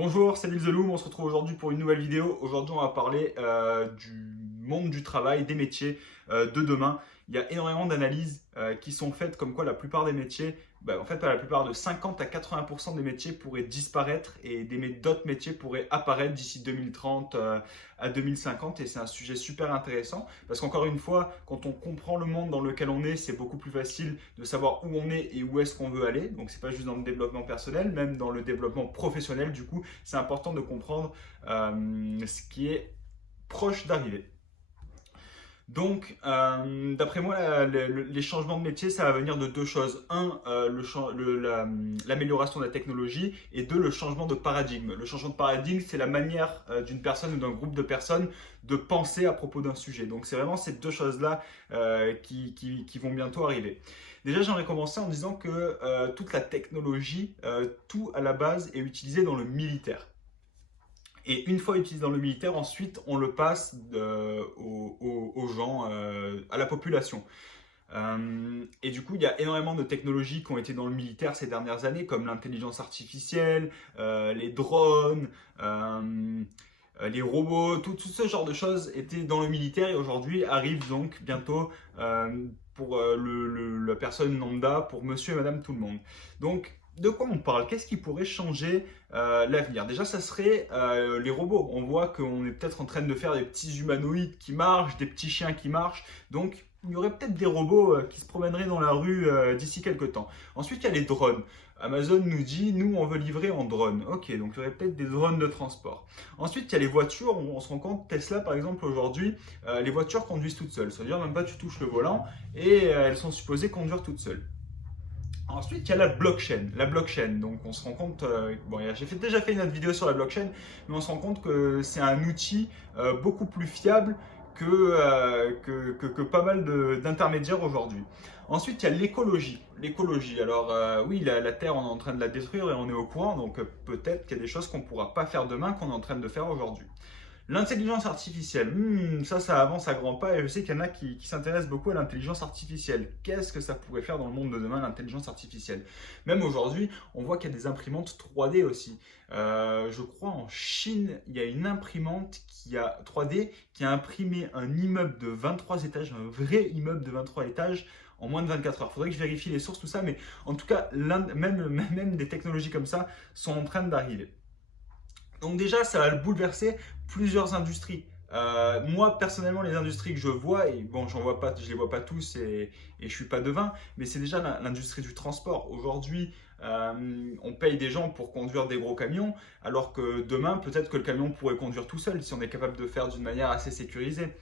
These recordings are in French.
Bonjour, c'est Lil The Loom, on se retrouve aujourd'hui pour une nouvelle vidéo. Aujourd'hui, on va parler du monde du travail, des métiers de demain. Il y a énormément d'analyses qui sont faites comme quoi la plupart des métiers, en fait pas la plupart, de 50 à 80% des métiers pourraient disparaître et d'autres métiers pourraient apparaître d'ici 2030 à 2050 et c'est un sujet super intéressant parce qu'encore une fois, quand on comprend le monde dans lequel on est, c'est beaucoup plus facile de savoir où on est et où est-ce qu'on veut aller. Donc c'est pas juste dans le développement personnel, même dans le développement professionnel du coup, c'est important de comprendre ce qui est proche d'arriver. Donc, d'après moi, les changements de métier, ça va venir de deux choses. Un, l'amélioration de la technologie et deux, le changement de paradigme. Le changement de paradigme, c'est la manière d'une personne ou d'un groupe de personnes de penser à propos d'un sujet. Donc, c'est vraiment ces deux choses-là qui vont bientôt arriver. Déjà, j'aimerais commencer en disant que toute la technologie, tout à la base est utilisé dans le militaire. Et une fois utilisé dans le militaire, ensuite, on le passe aux gens, à la population. Et du coup, il y a énormément de technologies qui ont été dans le militaire ces dernières années, comme l'intelligence artificielle, les drones, les robots, tout ce genre de choses étaient dans le militaire et aujourd'hui arrivent donc bientôt pour la personne lambda, pour monsieur et madame tout le monde. Donc, de quoi on parle? Qu'est-ce qui pourrait changer l'avenir? Déjà, ça serait les robots. On voit qu'on est peut-être en train de faire des petits humanoïdes qui marchent, des petits chiens qui marchent. Donc, il y aurait peut-être des robots qui se promèneraient dans la rue d'ici quelques temps. Ensuite, il y a les drones. Amazon nous dit, nous, on veut livrer en drone. Ok, donc il y aurait peut-être des drones de transport. Ensuite, il y a les voitures. On se rend compte, Tesla, par exemple, aujourd'hui, les voitures conduisent toutes seules. Ça veut dire même pas tu touches le volant et elles sont supposées conduire toutes seules. Ensuite, il y a la blockchain. La blockchain, donc on se rend compte, j'ai déjà fait une autre vidéo sur la blockchain, mais on se rend compte que c'est un outil beaucoup plus fiable que pas mal d'intermédiaires aujourd'hui. Ensuite, il y a l'écologie. L'écologie, alors oui, la Terre, on est en train de la détruire et on est au courant, donc peut-être qu'il y a des choses qu'on ne pourra pas faire demain qu'on est en train de faire aujourd'hui. L'intelligence artificielle, ça avance à grands pas et je sais qu'il y en a qui s'intéressent beaucoup à l'intelligence artificielle. Qu'est-ce que ça pourrait faire dans le monde de demain, l'intelligence artificielle? Même aujourd'hui, on voit qu'il y a des imprimantes 3D aussi. Je crois en Chine, il y a une imprimante qui a 3D qui a imprimé un immeuble de 23 étages, un vrai immeuble de 23 étages en moins de 24 heures. Il faudrait que je vérifie les sources, tout ça, mais en tout cas, même des technologies comme ça sont en train d'arriver. Donc déjà, ça va bouleverser plusieurs industries. Moi, personnellement, les industries que je vois, et bon, j'en vois pas, je les vois pas tous et je suis pas devin, mais c'est déjà l'industrie du transport. Aujourd'hui, on paye des gens pour conduire des gros camions, alors que demain, peut-être que le camion pourrait conduire tout seul si on est capable de faire d'une manière assez sécurisée.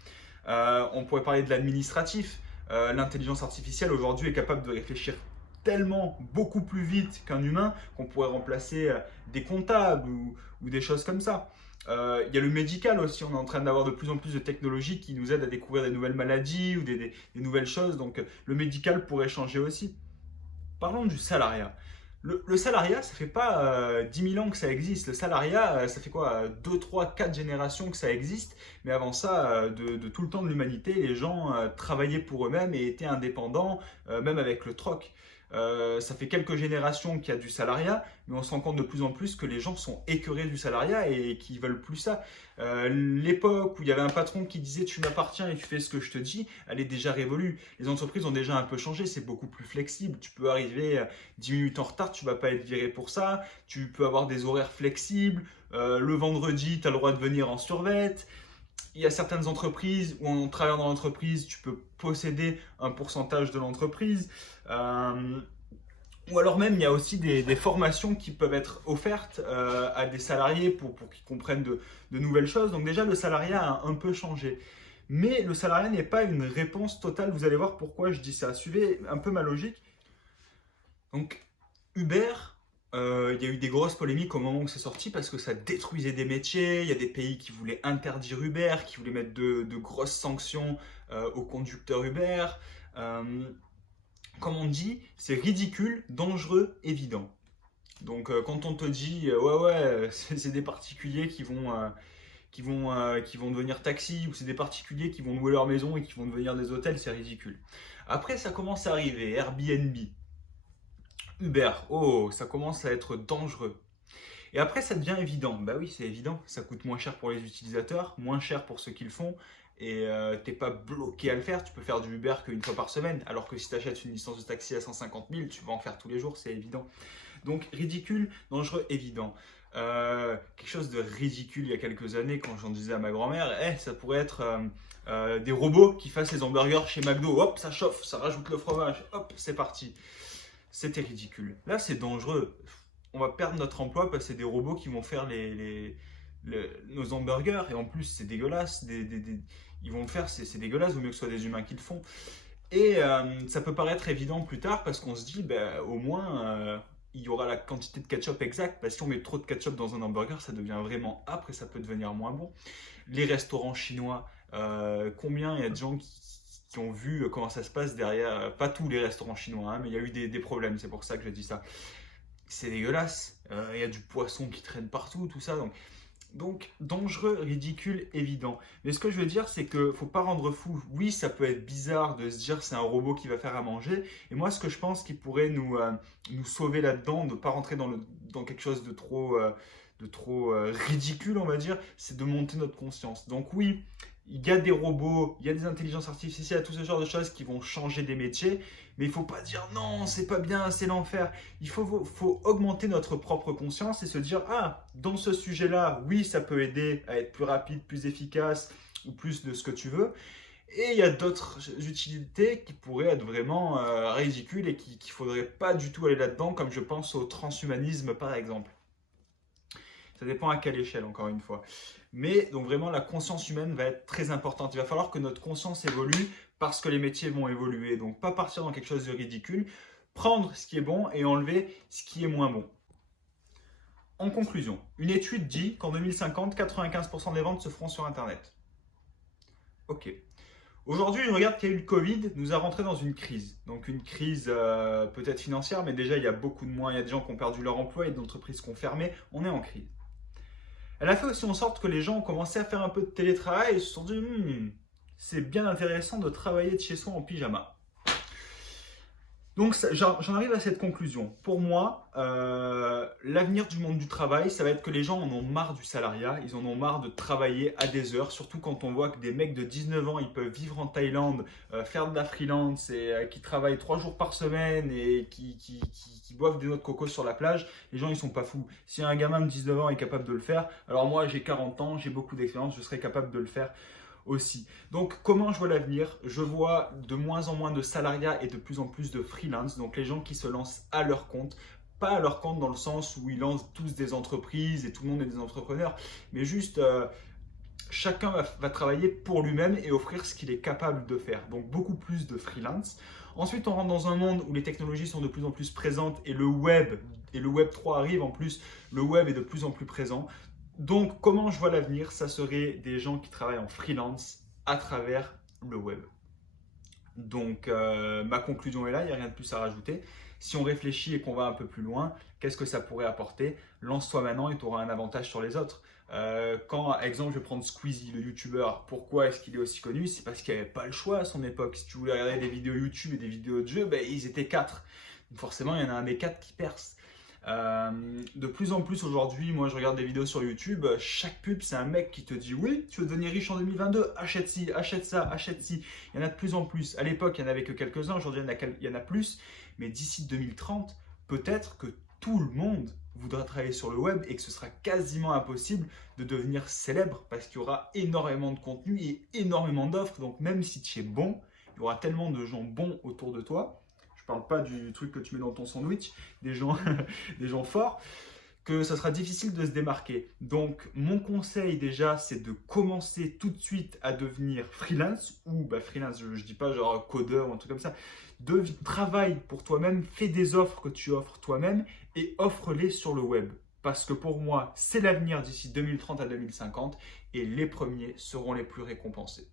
On pourrait parler de l'administratif. L'intelligence artificielle aujourd'hui est capable de réfléchir tellement beaucoup plus vite qu'un humain qu'on pourrait remplacer des comptables ou des choses comme ça. Il y a le médical aussi, on est en train d'avoir de plus en plus de technologies qui nous aident à découvrir des nouvelles maladies ou des nouvelles choses, donc le médical pourrait changer aussi. Parlons du salariat. Le salariat, ça fait pas 10 000 ans que ça existe. Le salariat, ça fait quoi 2, 3, 4 générations que ça existe. Mais avant ça, de tout le temps de l'humanité, les gens travaillaient pour eux-mêmes et étaient indépendants, même avec le troc. Ça fait quelques générations qu'il y a du salariat, mais on se rend compte de plus en plus que les gens sont écœurés du salariat et qu'ils veulent plus ça. L'époque où il y avait un patron qui disait tu m'appartiens et tu fais ce que je te dis, elle est déjà révolue. Les entreprises ont déjà un peu changé, c'est beaucoup plus flexible. Tu peux arriver 10 minutes en retard, tu vas pas être viré pour ça. Tu peux avoir des horaires flexibles. Le vendredi, tu as le droit de venir en survette. Il y a certaines entreprises où en travaillant dans l'entreprise, tu peux posséder un pourcentage de l'entreprise. Euh, ou alors même, il y a aussi des formations qui peuvent être offertes à des salariés pour qu'ils comprennent de nouvelles choses. Donc déjà, le salariat a un peu changé. Mais le salariat n'est pas une réponse totale. Vous allez voir pourquoi je dis ça. Suivez un peu ma logique. Donc, Uber, il y a eu des grosses polémiques au moment où c'est sorti parce que ça détruisait des métiers. Il y a des pays qui voulaient interdire Uber, qui voulaient mettre de grosses sanctions aux conducteurs Uber. Euh, Comme on dit, c'est ridicule, dangereux, évident. Donc quand on te dit ouais c'est des particuliers qui vont devenir taxi ou c'est des particuliers qui vont louer leur maison et qui vont devenir des hôtels, c'est ridicule. Après ça commence à arriver, Airbnb, Uber, oh ça commence à être dangereux. Et après, ça devient évident. Bah oui, c'est évident. Ça coûte moins cher pour les utilisateurs, moins cher pour ceux qui le font. Et t'es pas bloqué à le faire. Tu peux faire du Uber qu'une fois par semaine. Alors que si tu achètes une licence de taxi à 150 000, tu vas en faire tous les jours, c'est évident. Donc ridicule, dangereux, évident. Quelque chose de ridicule il y a quelques années, quand j'en disais à ma grand-mère, ça pourrait être des robots qui fassent les hamburgers chez McDo. Hop, ça chauffe, ça rajoute le fromage. Hop, c'est parti. C'était ridicule. Là, c'est dangereux. On va perdre notre emploi parce que c'est des robots qui vont faire nos hamburgers. Et en plus, c'est dégueulasse. Ils vont le faire, c'est dégueulasse. Vaut mieux que ce soit des humains qui le font. Et ça peut paraître évident plus tard parce qu'on se dit, au moins, il y aura la quantité de ketchup exacte. Parce que si on met trop de ketchup dans un hamburger, ça devient vraiment âpre et ça peut devenir moins bon. Les restaurants chinois, combien il y a de gens qui ont vu comment ça se passe derrière, pas tous les restaurants chinois, hein, mais il y a eu des problèmes, c'est pour ça que je dis ça. C'est dégueulasse, il y a du poisson qui traîne partout, tout ça, donc dangereux, ridicule, évident. Mais ce que je veux dire, c'est que faut pas rendre fou. Oui, ça peut être bizarre de se dire c'est un robot qui va faire à manger, et moi ce que je pense qui pourrait nous sauver là-dedans, de ne pas rentrer dans quelque chose de trop ridicule, on va dire, c'est de monter notre conscience. Donc oui, il y a des robots, il y a des intelligences artificielles, tout ce genre de choses qui vont changer des métiers, mais il ne faut pas dire non, c'est pas bien, c'est l'enfer. Il faut augmenter notre propre conscience et se dire, ah, dans ce sujet-là, oui, ça peut aider à être plus rapide, plus efficace, ou plus de ce que tu veux. Et il y a d'autres utilités qui pourraient être vraiment ridicules et qu'il ne faudrait pas du tout aller là-dedans, comme je pense au transhumanisme par exemple. Ça dépend à quelle échelle, encore une fois. Mais donc vraiment, la conscience humaine va être très importante. Il va falloir que notre conscience évolue parce que les métiers vont évoluer. Donc pas partir dans quelque chose de ridicule, prendre ce qui est bon et enlever ce qui est moins bon. En conclusion, une étude dit qu'en 2050, 95% des ventes se feront sur Internet. Ok. Aujourd'hui, une regarde qu'il y a eu le Covid nous a rentré dans une crise. Donc une crise peut-être financière, mais déjà il y a beaucoup de moins. Il y a des gens qui ont perdu leur emploi, il y a des entreprises qui ont fermé. On est en crise. Elle a fait aussi en sorte que les gens ont commencé à faire un peu de télétravail et se sont dit c'est bien intéressant de travailler de chez soi en pyjama. Donc j'en arrive à cette conclusion. Pour moi, l'avenir du monde du travail, ça va être que les gens en ont marre du salariat, ils en ont marre de travailler à des heures, surtout quand on voit que des mecs de 19 ans, ils peuvent vivre en Thaïlande, faire de la freelance et qui travaillent 3 jours par semaine et qui boivent des noix de coco sur la plage. Les gens, ils sont pas fous. Si un gamin de 19 ans est capable de le faire, alors moi j'ai 40 ans, j'ai beaucoup d'expérience, je serais capable de le faire aussi. Donc comment je vois l'avenir? Je vois de moins en moins de salariat et de plus en plus de freelance, donc les gens qui se lancent à leur compte, pas à leur compte dans le sens où ils lancent tous des entreprises et tout le monde est des entrepreneurs, mais juste chacun va travailler pour lui-même et offrir ce qu'il est capable de faire, donc beaucoup plus de freelance. Ensuite, on rentre dans un monde où les technologies sont de plus en plus présentes et le web 3 arrive en plus, le web est de plus en plus présent. Donc, comment je vois l'avenir? Ça serait des gens qui travaillent en freelance à travers le web. Donc, ma conclusion est là, il n'y a rien de plus à rajouter. Si on réfléchit et qu'on va un peu plus loin, qu'est-ce que ça pourrait apporter? Lance-toi maintenant et tu auras un avantage sur les autres. Par exemple, je vais prendre Squeezie, le youtubeur. Pourquoi est-ce qu'il est aussi connu? C'est parce qu'il n'y avait pas le choix à son époque. Si tu voulais regarder des vidéos YouTube et des vidéos de jeux, ils étaient 4. Donc forcément, il y en a un des 4 qui perce. De plus en plus aujourd'hui, moi je regarde des vidéos sur YouTube, chaque pub c'est un mec qui te dit oui, tu veux devenir riche en 2022, achète ci, achète ça, achète ci. Il y en a de plus en plus. À l'époque, il n'y en avait que quelques-uns, aujourd'hui il y en a plus. Mais d'ici 2030, peut-être que tout le monde voudra travailler sur le web et que ce sera quasiment impossible de devenir célèbre parce qu'il y aura énormément de contenu et énormément d'offres. Donc même si tu es bon, il y aura tellement de gens bons autour de toi. Je parle pas du truc que tu mets dans ton sandwich, des gens forts, que ça sera difficile de se démarquer. Donc, mon conseil déjà, c'est de commencer tout de suite à devenir freelance, ou freelance, je dis pas genre codeur ou un truc comme ça. Travaille pour toi-même, fais des offres que tu offres toi-même et offre-les sur le web. Parce que pour moi, c'est l'avenir d'ici 2030 à 2050 et les premiers seront les plus récompensés.